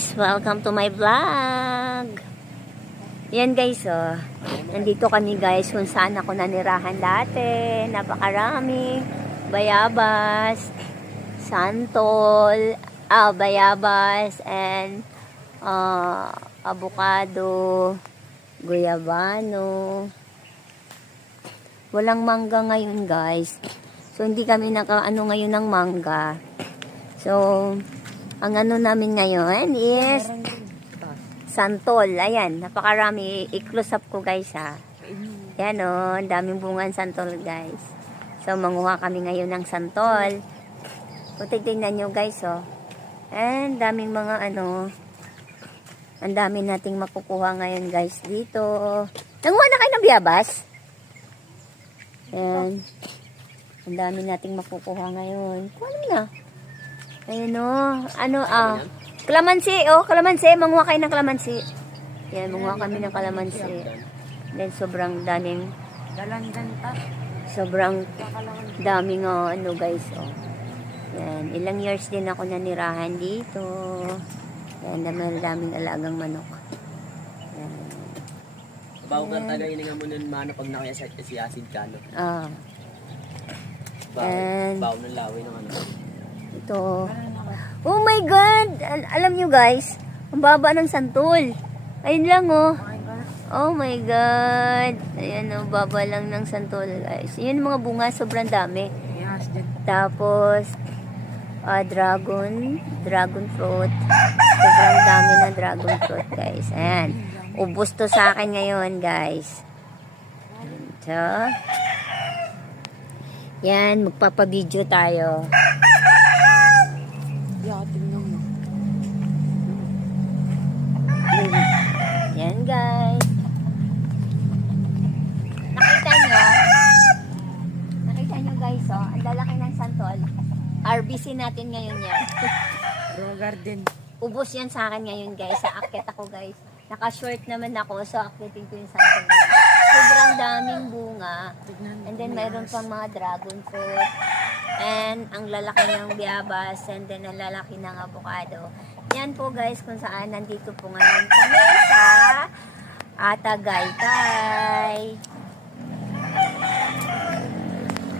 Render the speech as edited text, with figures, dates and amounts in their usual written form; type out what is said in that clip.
guys! Welcome to my vlog! Yan guys, oh. Nandito kami guys kung saan ako nanirahan dati. Napakaraming bayabas, santol, bayabas, and avocado, guyabano. Walang mangga ngayon guys. So, hindi kami nakaano ngayon ng mangga. So, ang ano namin ngayon is santol. Ayan, napakarami. I-close up ko guys ha. Ayan o, ang daming bungan santol guys. So, manguha kami ngayon ng santol. So, tignan nyo guys o. And, daming mga ano, ang dami nating makukuha ngayon guys dito. Nanguha na kayo ng biyabas? Ayan. Ang dami nating makukuha ngayon. Kuha na. Ayun o. Kalamansi. Kalamansi. Manguha kayo ng kalamansi. Yan, manguha kami ng kalamansi. Then, sobrang daming. Sobrang daming ano guys. Yan. Ilang years din ako nanirahan dito. Yan, daming alagang manok. Yan. Bawo ka taga ini nga mo nun mano pag nakaya si acid ka no. Bawo ng laway ng ano. Ito. Oh my God! Alam nyo guys, ang baba ng santol. Ayun lang oh. Oh my God. Ayan oh, baba lang ng santol guys. Yun mga bunga, sobrang dami. Tapos, dragon fruit. Sobrang dami ng dragon fruit guys. Ayan. Ubus to sa akin ngayon guys. So, yan, magpapabideo tayo. Yan guys. Nakita nyo guys oh, ang lalaki ng santol. RBC natin ngayon yan. Raw garden. Ubos yan sa akin ngayon guys. Sa akit ako guys. Naka-short naman ako, so akitin ko yung santol. Sobrang daming bunga. And then mayroon pang mga dragon fruit. And ang lalaki ng biyabas. And then ang lalaki ng avocado. Yan po guys kung saan nandito po ngayon kami sa Tagaytay.